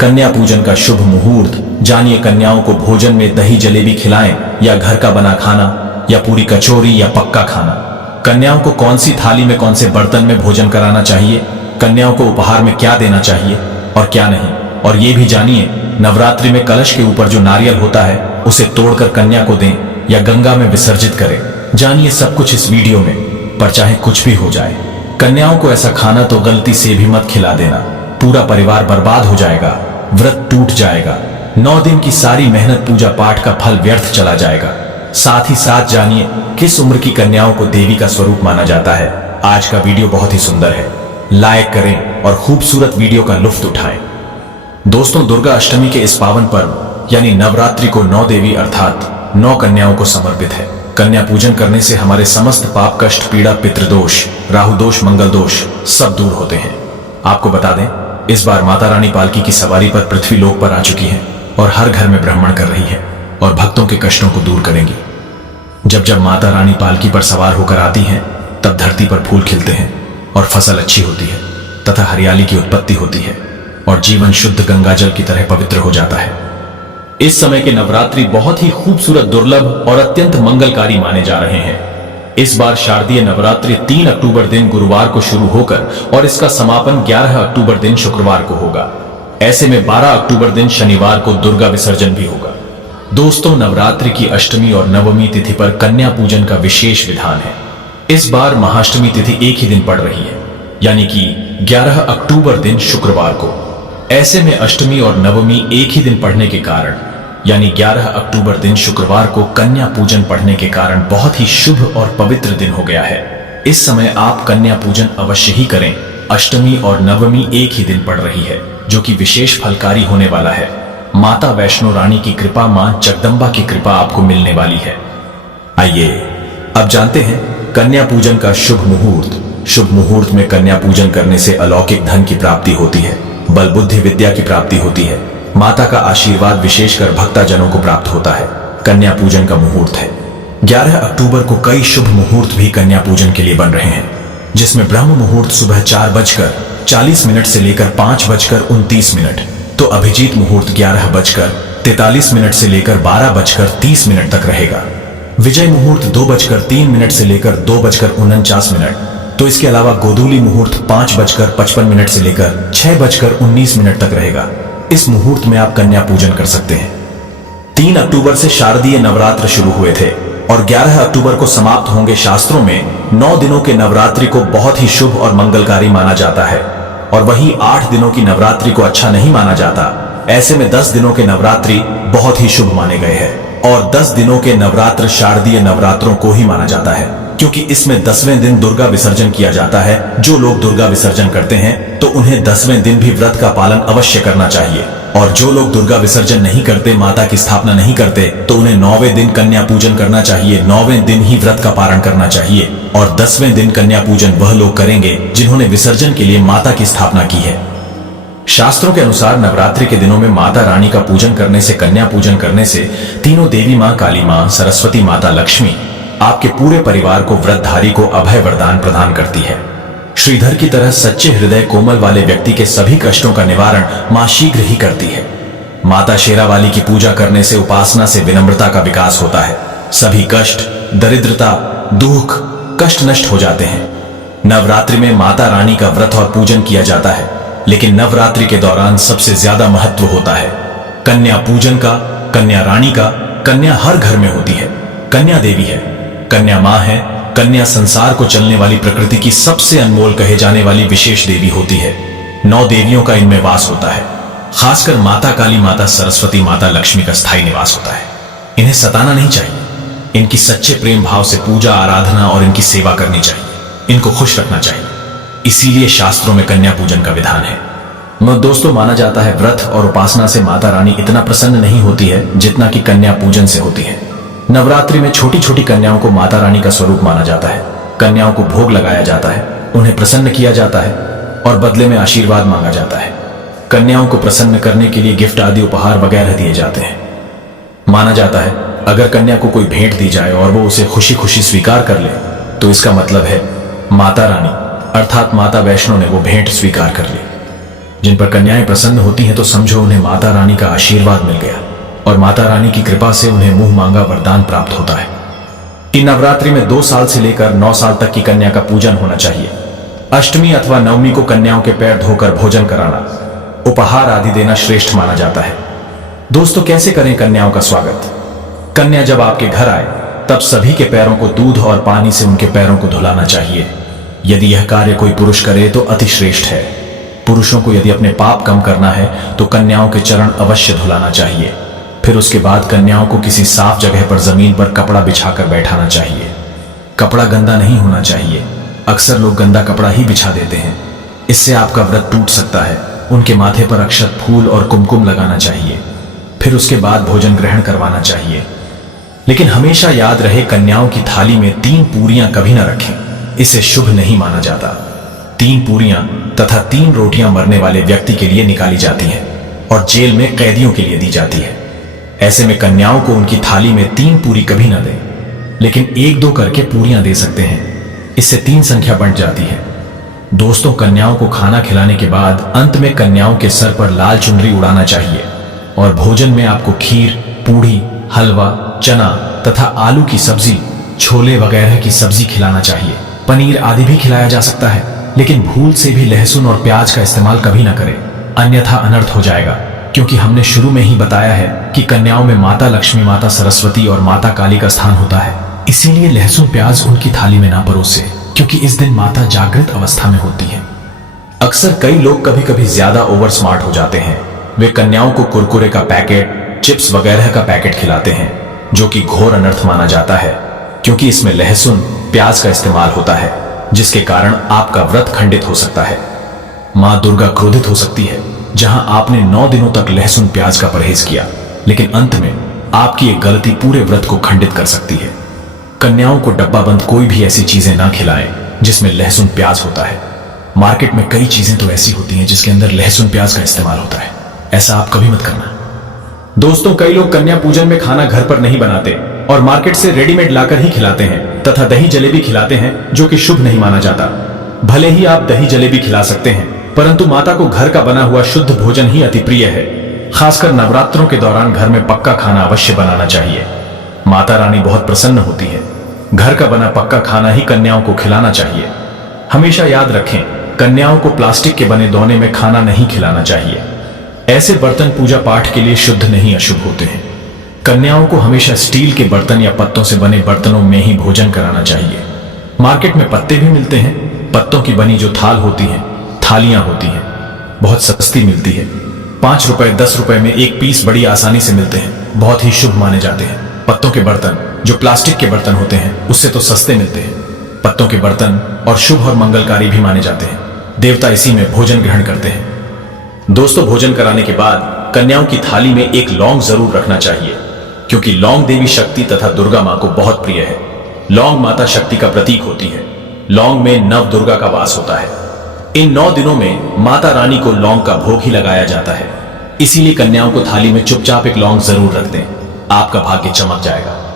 कन्या पूजन का शुभ मुहूर्त। जानिए कन्याओं को भोजन में दही जलेबी खिलाएं या घर का बना खाना या पूरी कचौरी या पक्का खाना। कन्याओं को कौन सी थाली में कौन से बर्तन में भोजन कराना चाहिए, कन्याओं को उपहार में क्या देना चाहिए और क्या नहीं। और ये भी जानिए नवरात्रि में कलश के ऊपर जो नारियल होता है उसे तोड़कर कन्या को दें या गंगा में विसर्जित करें। जानिए सब कुछ इस वीडियो में। पर चाहे कुछ भी हो जाए, कन्याओं को ऐसा खाना तो गलती से भी मत खिला देना, पूरा परिवार बर्बाद हो जाएगा, व्रत टूट जाएगा, 9 दिन की सारी मेहनत पूजा पाठ का फल व्यर्थ चला जाएगा। साथ ही साथ जानिए किस उम्र की कन्याओं को देवी का स्वरूप माना जाता है। आज का वीडियो बहुत ही सुंदर है, लाइक करें और खूबसूरत वीडियो का लुत्फ उठाएं। दोस्तों, दुर्गा अष्टमी के इस पावन पर्व यानी नवरात्रि को 9 देवी अर्थात 9 कन्याओं को समर्पित है। कन्या पूजन करने से हमारे समस्त पाप कष्ट पीड़ा पितृदोष राहु दोष मंगल दोष सब दूर होते हैं। आपको बता दें, इस बार माता रानी पालकी की सवारी पर पृथ्वी लोक पर आ चुकी है और हर घर में भ्रमण कर रही है और भक्तों के कष्टों को दूर करेंगी। जब जब माता रानी पालकी पर सवार होकर आती हैं, तब धरती पर फूल खिलते हैं और फसल अच्छी होती है तथा हरियाली की उत्पत्ति होती है और जीवन शुद्ध गंगा जल की तरह पवित्र हो जाता है। इस समय के नवरात्रि बहुत ही खूबसूरत, दुर्लभ और अत्यंत मंगलकारी माने जा रहे हैं। इस बार शारदीय नवरात्रि 3 अक्टूबर दिन गुरुवार को शुरू होकर और इसका समापन 11 अक्टूबर दिन शुक्रवार को होगा। ऐसे में 12 अक्टूबर दिन शनिवार को दुर्गा विसर्जन भी होगा। दोस्तों, नवरात्रि की अष्टमी और नवमी तिथि पर कन्या पूजन का विशेष विधान है। इस बार महाअष्टमी तिथि एक ही दिन पड़ रही है, यानी कि 11 अक्टूबर दिन शुक्रवार को। ऐसे में अष्टमी और नवमी एक ही दिन पढ़ने के कारण यानी 11 अक्टूबर दिन शुक्रवार को कन्या पूजन पढ़ने के कारण बहुत ही शुभ और पवित्र दिन हो गया है। इस समय आप कन्या पूजन अवश्य ही करें। अष्टमी और नवमी एक ही दिन पड़ रही है, जो कि विशेष फलकारी होने वाला है। माता वैष्णो रानी की कृपा, मां जगदम्बा की कृपा आपको मिलने वाली है। आइए अब जानते हैं कन्या पूजन का शुभ मुहूर्त। शुभ मुहूर्त में कन्या पूजन करने से अलौकिक धन की प्राप्ति होती है, बल बुद्धि विद्या की प्राप्ति होती है, माता का आशीर्वाद विशेषकर भक्तजनों को प्राप्त होता है। कन्या पूजन का मुहूर्त है 11 अक्टूबर को। कई शुभ मुहूर्त भी कन्या पूजन के लिए बन रहे हैं, जिसमें ब्रह्म मुहूर्त सुबह 4:40 से लेकर 5:29, तो अभिजीत मुहूर्त 11:43 से लेकर 12:30 तक रहेगा। विजय मुहूर्त 2:03 से लेकर 2:49, तो इसके अलावा गोधूली मुहूर्त 5:55 से लेकर 6:19 तक रहेगा। इस मुहूर्त में आप कन्या पूजन कर सकते हैं। 3 अक्टूबर से शारदीय नवरात्र शुरू हुए थे और 11 अक्टूबर को समाप्त होंगे। शास्त्रों में 9 दिनों के नवरात्रि को बहुत ही शुभ और मंगलकारी माना जाता है और वही 8 दिनों की नवरात्रि को अच्छा नहीं माना जाता। ऐसे में 10 दिनों के नवरात्रि बहुत ही शुभ माने गए हैं और 10 दिनों के नवरात्र शारदीय नवरात्रों को ही माना जाता है, क्योंकि इसमें 10वें दिन दुर्गा विसर्जन किया जाता है। जो लोग दुर्गा विसर्जन करते हैं तो उन्हें 10वें दिन भी व्रत का पालन अवश्य करना चाहिए, और जो लोग दुर्गा विसर्जन नहीं करते, माता की स्थापना नहीं करते, तो उन्हें 9वें दिन कन्या पूजन करना चाहिए। 9वें दिन ही व्रत का पारण करना चाहिए और 10वें दिन कन्या पूजन वह लोग करेंगे जिन्होंने विसर्जन के लिए माता की स्थापना की है। शास्त्रों के अनुसार नवरात्रि के दिनों में माता रानी का पूजन करने से, कन्या पूजन करने से तीनों देवी मां, काली मां, सरस्वती माता, लक्ष्मी आपके पूरे परिवार को, व्रतधारी को अभय वरदान प्रदान करती है। श्रीधर की तरह सच्चे हृदय कोमल वाले व्यक्ति के सभी कष्टों का निवारण मां शीघ्र ही करती है। माता शेरावाली की पूजा करने से, उपासना से विनम्रता का विकास होता है। सभी कष्ट, दरिद्रता, दुख, कष्ट नष्ट हो जाते हैं। नवरात्रि में माता रानी का व्रत और पूजन किया जाता है, लेकिन नवरात्रि के दौरान सबसे ज्यादा महत्व होता है कन्या पूजन का, कन्या रानी का। कन्या हर घर में होती है, कन्या देवी है, कन्या मां है। कन्या संसार को चलने वाली, प्रकृति की सबसे अनमोल कहे जाने वाली विशेष देवी होती है। 9 देवियों का इनमें वास होता है। खासकर माता काली, माता सरस्वती, माता लक्ष्मी का स्थायी निवास होता है। इन्हें सताना नहीं चाहिए, इनकी सच्चे प्रेम भाव से पूजा, आराधना और इनकी सेवा करनी चाहिए। इनको खुश रखना चाहिए। इसीलिए शास्त्रों में कन्या पूजन का विधान है। दोस्तों, माना जाता है व्रत और उपासना से माता रानी इतना प्रसन्न नहीं होती है जितना कि कन्या पूजन से होती है। नवरात्रि में छोटी छोटी कन्याओं को माता रानी का स्वरूप माना जाता है। कन्याओं को भोग लगाया जाता है, उन्हें प्रसन्न किया जाता है और बदले में आशीर्वाद मांगा जाता है। कन्याओं को प्रसन्न करने के लिए गिफ्ट आदि उपहार वगैरह दिए जाते हैं। माना जाता है अगर कन्या को कोई भेंट दी जाए और वो उसे खुशी खुशी स्वीकार कर ले, तो इसका मतलब है माता रानी अर्थात माता वैष्णो ने वो भेंट स्वीकार कर ली। जिन पर कन्याएं प्रसन्न होती हैं तो समझो उन्हें माता रानी का आशीर्वाद मिल गया और माता रानी की कृपा से उन्हें मुंह मांगा वरदान प्राप्त होता है कि नवरात्रि में 2 साल से लेकर 9 साल तक की कन्या का पूजन होना चाहिए। अष्टमी अथवा नवमी को कन्याओं के पैर धोकर भोजन कराना, उपहार आदि देना श्रेष्ठ माना जाता है। दोस्तों, कैसे करें कन्याओं का स्वागत? कन्या जब आपके घर आए तब सभी के पैरों को दूध और पानी से उनके पैरों को धुलाना चाहिए। यदि यह कार्य कोई पुरुष करे तो अति श्रेष्ठ है। पुरुषों को यदि अपने पाप कम करना है तो कन्याओं के चरण अवश्य धुलाना चाहिए। फिर उसके बाद कन्याओं को किसी साफ जगह पर जमीन पर कपड़ा बिछाकर बैठाना चाहिए। कपड़ा गंदा नहीं होना चाहिए। अक्सर लोग गंदा कपड़ा ही बिछा देते हैं, इससे आपका व्रत टूट सकता है। उनके माथे पर अक्षत, फूल और कुमकुम लगाना चाहिए। फिर उसके बाद भोजन ग्रहण करवाना चाहिए। लेकिन हमेशा याद रहे, कन्याओं की थाली में 3 पूरियां कभी ना रखें, इसे शुभ नहीं माना जाता। 3 पूरियां तथा 3 रोटियां मरने वाले व्यक्ति के लिए निकाली जाती हैं और जेल में कैदियों के लिए दी जाती है। ऐसे में कन्याओं को उनकी थाली में 3 पूरी कभी ना दें, लेकिन 1-2 करके पूरियां दे सकते हैं। इससे 3 संख्या बढ़ जाती है। दोस्तों, कन्याओं को खाना खिलाने के बाद अंत में कन्याओं के सर पर लाल चुनरी उड़ाना चाहिए और भोजन में आपको खीर, पूड़ी, हलवा, चना तथा आलू की सब्जी, छोले वगैरह की सब्जी खिलाना चाहिए। पनीर आदि भी खिलाया जा सकता है, लेकिन भूल से भी लहसुन और प्याज का इस्तेमाल कभी ना करें, अन्यथा अनर्थ हो जाएगा। क्योंकि हमने शुरू में ही बताया है कि कन्याओं में माता लक्ष्मी, माता सरस्वती और माता काली का स्थान होता है। इसीलिए लहसुन प्याज उनकी थाली में ना परोसे, क्योंकि इस दिन माता जागृत अवस्था में होती है। अक्सर कई लोग कभी कभी ज्यादा ओवर स्मार्ट हो जाते हैं। वे कन्याओं को कुरकुरे का पैकेट, चिप्स वगैरह का पैकेट खिलाते हैं, जो कि घोर अनर्थ माना जाता है, क्योंकि इसमें लहसुन प्याज का इस्तेमाल होता है, जिसके कारण आपका व्रत खंडित हो सकता है। मां दुर्गा क्रोधित हो सकती है। जहां आपने 9 दिनों तक लहसुन प्याज का परहेज किया, लेकिन अंत में आपकी एक गलती पूरे व्रत को खंडित कर सकती है। कन्याओं को डब्बाबंद कोई भी ऐसी चीजें ना खिलाएं जिसमें लहसुन प्याज होता है। मार्केट में कई चीजें तो ऐसी होती हैं जिसके अंदर लहसुन प्याज का इस्तेमाल होता है। ऐसा आप कभी मत करना। दोस्तों, कई लोग कन्या पूजन में खाना घर पर नहीं बनाते और मार्केट से रेडीमेड लाकर ही खिलाते हैं तथा दही जलेबी खिलाते हैं, जो कि शुभ नहीं माना जाता। भले ही आप दही जलेबी खिला सकते हैं, परंतु माता को घर का बना हुआ शुद्ध भोजन ही अति प्रिय है। खासकर नवरात्रों के दौरान घर में पक्का खाना अवश्य बनाना चाहिए। माता रानी बहुत प्रसन्न होती है। घर का बना पक्का खाना ही कन्याओं को खिलाना चाहिए। हमेशा याद रखें, कन्याओं को प्लास्टिक के बने दोने में खाना नहीं खिलाना चाहिए। ऐसे बर्तन पूजा पाठ के लिए शुद्ध नहीं अशुभ होते हैं। कन्याओं को हमेशा स्टील के बर्तन या पत्तों से बने बर्तनों में ही भोजन कराना चाहिए। मार्केट में पत्ते भी मिलते हैं। पत्तों की बनी जो थाल होती है, थालियां होती हैं, बहुत सस्ती मिलती है। 5 रुपए 10 रुपए में एक पीस बड़ी आसानी से मिलते हैं, बहुत ही शुभ माने जाते हैं। पत्तों के बर्तन जो प्लास्टिक के बर्तन होते हैं उससे तो सस्ते मिलते हैं। पत्तों के बर्तन और शुभ और मंगलकारी भी माने जाते हैं। देवता इसी में भोजन ग्रहण करते हैं। दोस्तों, भोजन कराने के बाद कन्याओं की थाली में एक लौंग जरूर रखना चाहिए, क्योंकि लौंग देवी शक्ति तथा दुर्गा मां को बहुत प्रिय है। लौंग माता शक्ति का प्रतीक होती है। लौंग में नव दुर्गा का वास होता है। इन 9 दिनों में माता रानी को लौंग का भोग ही लगाया जाता है। इसीलिए कन्याओं को थाली में चुपचाप एक लौंग जरूर रख दें, आपका भाग्य चमक जाएगा।